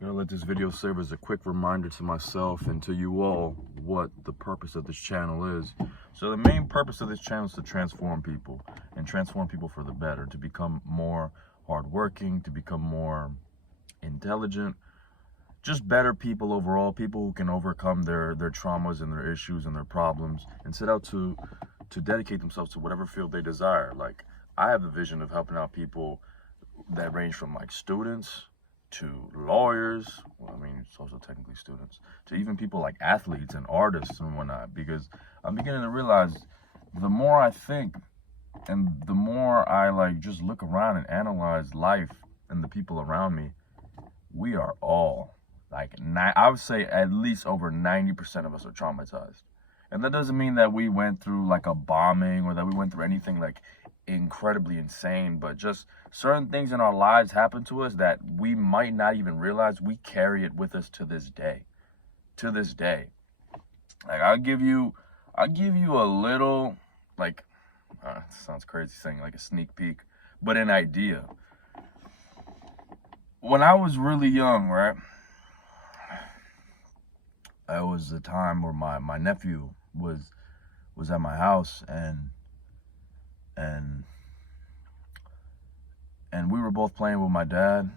gonna let this video serve as a quick reminder to myself and to you all what the purpose of this channel is. So the main purpose of this channel is to transform people, and transform people for the better, to become more hardworking, to become more intelligent, just better people overall, people who can overcome their traumas and their issues and their problems, and set out to dedicate themselves to whatever field they desire. Like, I have a vision of helping out people that range from like students to lawyers, well, I mean, it's also technically students, to even people like athletes and artists and whatnot, because I'm beginning to realize the more I think and the more I like just look around and analyze life and the people around me, we are all like, I would say at least over 90% of us are traumatized. And that doesn't mean that we went through like a bombing or that we went through anything like incredibly insane, but just certain things in our lives happen to us that we might not even realize. We carry it with us to this day. To this day. Like, I'll give you a little, like, it sounds crazy saying like a sneak peek, but an idea. When I was really young, right, it was the time where my nephew was at my house, and we were both playing with my dad,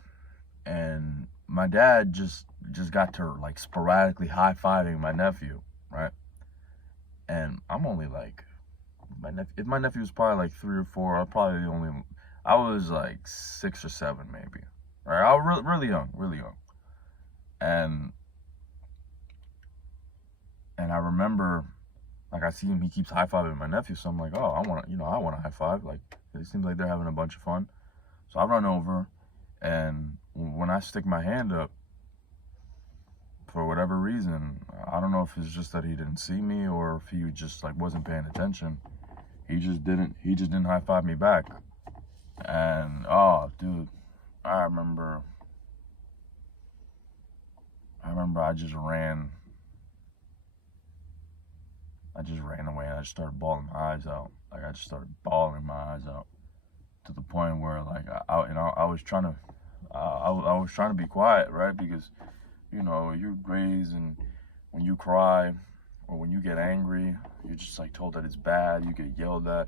and my dad just got to like sporadically high-fiving my nephew, right? And I'm only like, if my nephew was probably like 3 or 4, I was like 6 or 7 maybe, right? I was really young, and I remember, like, I see him, he keeps high-fiving my nephew, so I'm like, oh, I want to high-five. Like, it seems like they're having a bunch of fun. So I run over, and when I stick my hand up, for whatever reason, I don't know if it's just that he didn't see me or if he just like wasn't paying attention. He just didn't high-five me back. And oh, dude, I remember I just ran away, and I just started bawling my eyes out. Like, I just started bawling my eyes out to the point where, like, I was trying to, I was trying to be quiet, right? Because, you know, you're raised, and when you cry or when you get angry, you're just like told that it's bad. You get yelled at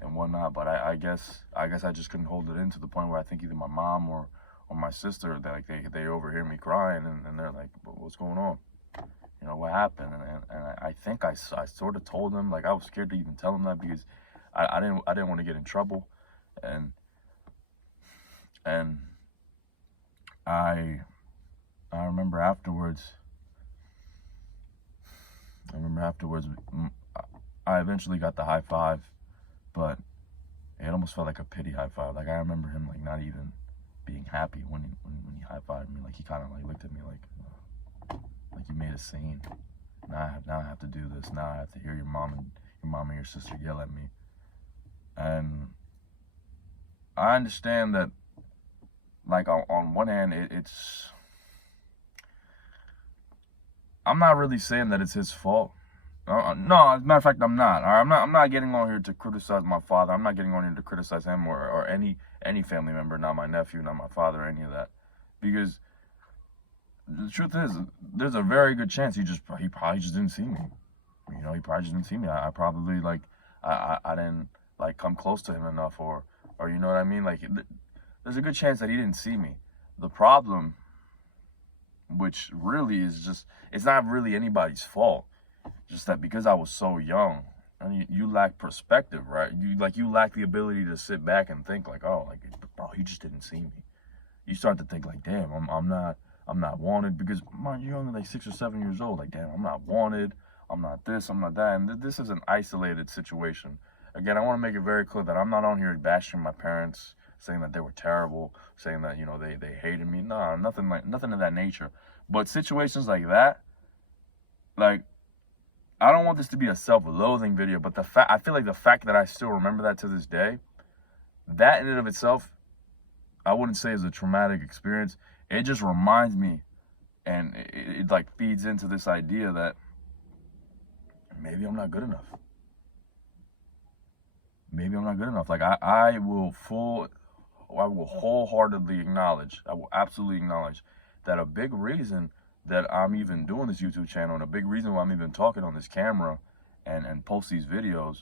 and whatnot. But I guess I just couldn't hold it in, to the point where I think either my mom or my sister, they overhear me crying, and they're like, "What's going on? You know, what happened?" And I think I sort of told them, like, I was scared to even tell them that, because I didn't want to get in trouble. And I remember afterwards, I eventually got the high five, but it almost felt like a pity high five. Like, I remember him like not even being happy when he high fived me. Like, he kind of like looked at me like you made a scene. Now I have to do this. Now I have to hear your mom and your sister yell at me. And I understand that, like, on one hand, I'm not really saying that it's his fault. No, as a matter of fact, I'm not. I'm not getting on here to criticize my father. I'm not getting on here to criticize him or any family member, not my nephew, not my father, any of that. Because the truth is, there's a very good chance he probably just didn't see me. You know, he probably just didn't see me. I probably, like, I didn't like come close to him enough, or you know what I mean? Like, there's a good chance that he didn't see me. The problem, which really is just, it's not really anybody's fault. Just that because I was so young, and you lack perspective, right? You lack the ability to sit back and think like, oh, like, bro, he just didn't see me. You start to think like, damn, I'm not wanted, because you're only like 6 or 7 years old. Like, damn, I'm not wanted. I'm not this. I'm not that. And this is an isolated situation. Again, I want to make it very clear that I'm not on here bashing my parents, saying that they were terrible, saying that, you know, they hated me. No, nothing of that nature. But situations like that, like, I don't want this to be a self-loathing video, but I feel like the fact that I still remember that to this day, that in and of itself, I wouldn't say is a traumatic experience. It just reminds me, and it like feeds into this idea that maybe I'm not good enough. Maybe I'm not good enough. Like, I will wholeheartedly acknowledge, I will absolutely acknowledge that a big reason that I'm even doing this YouTube channel, and a big reason why I'm even talking on this camera and post these videos,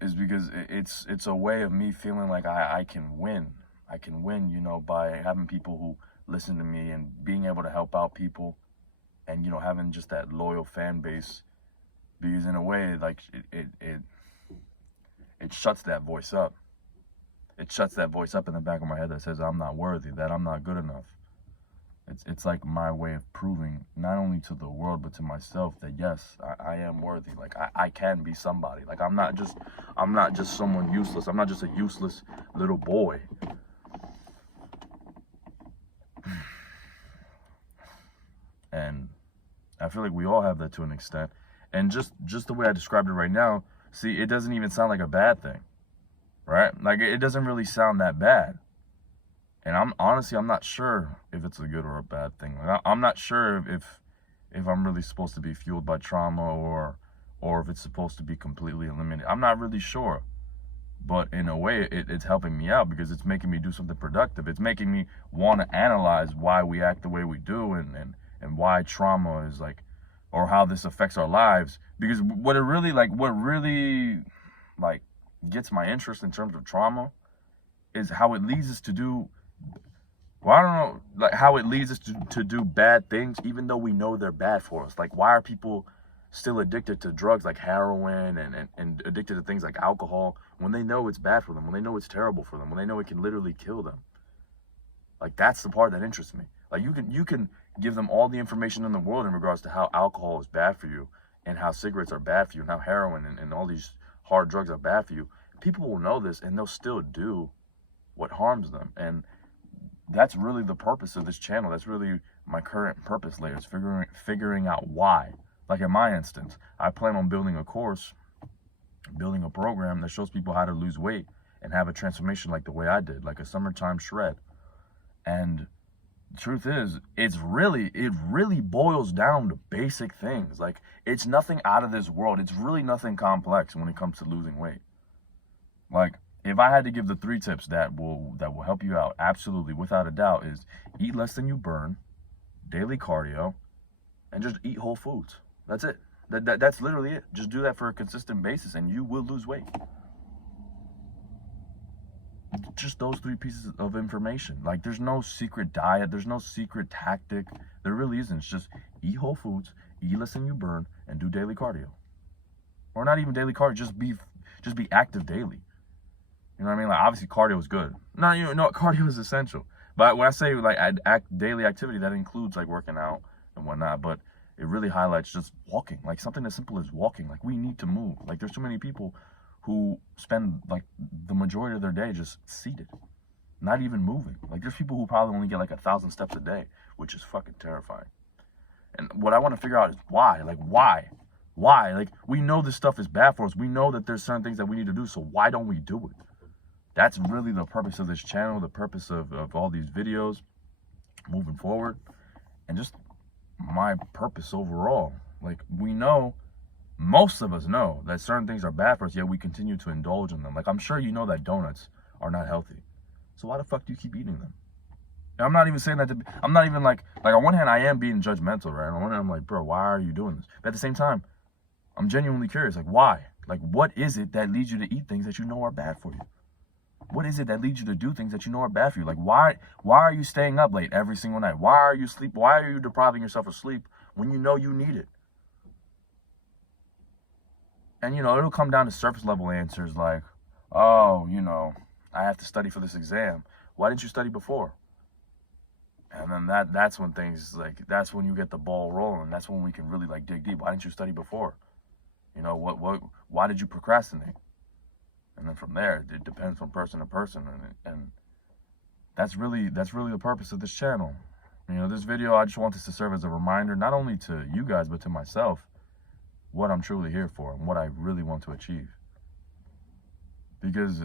is because it's a way of me feeling like I can win. I can win, you know, by having people who listen to me and being able to help out people, and, you know, having just that loyal fan base. Because in a way, like, it shuts that voice up. It shuts that voice up in the back of my head that says I'm not worthy, that I'm not good enough. It's like my way of proving, not only to the world, but to myself, that yes, I am worthy. Like, I can be somebody. Like, I'm not just someone useless. I'm not just a useless little boy. And I feel like we all have that to an extent. And just the way I described it right now, see, it doesn't even sound like a bad thing, right? Like, it doesn't really sound that bad. And I'm not sure if it's a good or a bad thing. Like, I'm not sure if I'm really supposed to be fueled by trauma, or if it's supposed to be completely eliminated. I'm not really sure. But in a way, it's helping me out, because it's making me do something productive. It's making me want to analyze why we act the way we do, and why trauma is like, or how this affects our lives. Because what really gets my interest in terms of trauma is how it leads us to do, well, I don't know, like, how it leads us to do bad things, even though we know they're bad for us. Like, why are people still addicted to drugs like heroin, and addicted to things like alcohol, when they know it's bad for them, when they know it's terrible for them, when they know it can literally kill them? Like, that's the part that interests me. Like, you can give them all the information in the world in regards to how alcohol is bad for you, and how cigarettes are bad for you, and how heroin and all these hard drugs are bad for you. People will know this, and they'll still do what harms them. And that's really the purpose of this channel. That's really my current purpose layer, is figuring out why. Like, in my instance, I plan on building a course, building a program that shows people how to lose weight and have a transformation like the way I did, like a summertime shred. And the truth is, it really boils down to basic things. Like, it's nothing out of this world. It's really nothing complex when it comes to losing weight. Like, if I had to give the 3 tips that will help you out, absolutely, without a doubt, is eat less than you burn, daily cardio, and just eat whole foods. That's it. That's literally it. Just do that for a consistent basis, and you will lose weight. Just those 3 pieces of information. Like, there's no secret diet. There's no secret tactic. There really isn't. It's just eat whole foods, eat less than you burn, and do daily cardio. Or not even daily cardio. Just be active daily. You know what I mean? Like, obviously, cardio is good. No, you know, cardio is essential. But when I say, like, daily activity, that includes, like, working out and whatnot. But it really highlights just walking. Like, something as simple as walking. Like, we need to move. Like, there's too many people who spend, like, the majority of their day just seated, not even moving. Like, there's people who probably only get, like, 1,000 steps a day, which is fucking terrifying. And what I want to figure out is why. Like, why? Why? Like, we know this stuff is bad for us. We know that there's certain things that we need to do, so why don't we do it? That's really the purpose of this channel, the purpose of all these videos moving forward, and just my purpose overall. Like, we know, most of us know, that certain things are bad for us, yet we continue to indulge in them. Like, I'm sure you know that donuts are not healthy. So why the fuck do you keep eating them? And I'm not even saying that I'm not even like on one hand, I am being judgmental, right? On one hand, I'm like, bro, why are you doing this? But at the same time, I'm genuinely curious. Like, why? Like, what is it that leads you to eat things that you know are bad for you? What is it that leads you to do things that you know are bad for you? Like, why are you staying up late every single night? Why are you depriving yourself of sleep when you know you need it? And, you know, it'll come down to surface level answers like, oh, you know, I have to study for this exam. Why didn't you study before? And then that's when things, like, that's when you get the ball rolling. That's when we can really, like, dig deep. Why didn't you study before? You know, why did you procrastinate? And then from there, it depends from person to person, and that's really the purpose of this channel. You know, this video, I just want this to serve as a reminder, not only to you guys, but to myself, what I'm truly here for and what I really want to achieve. Because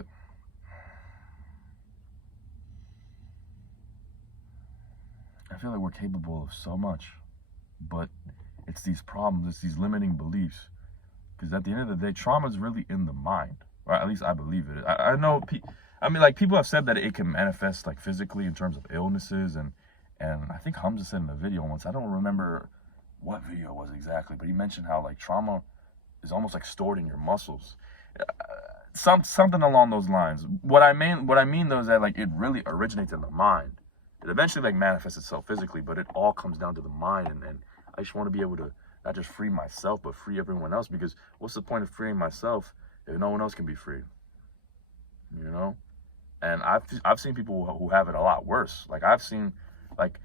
I feel like we're capable of so much, but it's these problems, it's these limiting beliefs. Because at the end of the day, trauma is really in the mind. Or at least I believe it. I know, I mean, like, people have said that it can manifest, like, physically in terms of illnesses and And I think Hamza said in the video once, I don't remember what video it was exactly, but he mentioned how like trauma is almost like stored in your muscles. Something along those lines. What I mean though is that like it really originates in the mind. It eventually like manifests itself physically, but it all comes down to the mind. And I just want to be able to not just free myself, but free everyone else. Because what's the point of freeing myself if no one else can be free? You know? And I've seen people who have it a lot worse. Like I've seen, like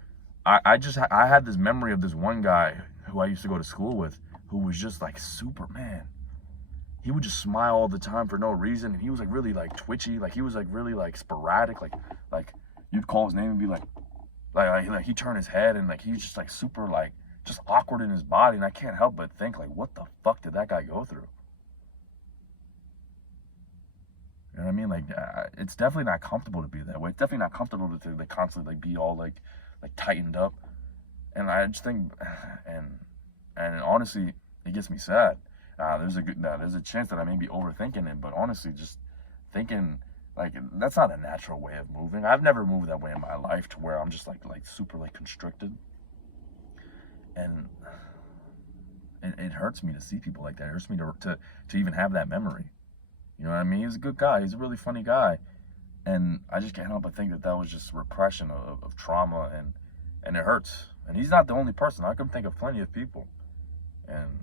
I had this memory of this one guy who I used to go to school with, who was just like Superman. He would just smile all the time for no reason, and he was like really like twitchy, like he was like really like sporadic, like you'd call his name and be like he turned his head, and like he's just like super like just awkward in his body, and I can't help but think like, what the fuck did that guy go through? You know what I mean? Like it's definitely not comfortable to be that way. It's definitely not comfortable to like constantly like be all like tightened up, and I just think, and honestly, it gets me sad. There's a chance that I may be overthinking it, but honestly, just thinking like that's not a natural way of moving. I've never moved that way in my life to where I'm just like super like constricted, and it hurts me to see people like that. It hurts me to even have that memory. You know what I mean? He's a good guy. He's a really funny guy, and I just can't help but think that that was just repression of trauma, and it hurts. And he's not the only person. I can think of plenty of people, and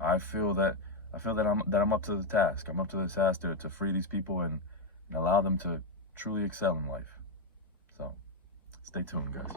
I feel that I'm up to the task. I'm up to the task to free these people and allow them to truly excel in life. So stay tuned, guys.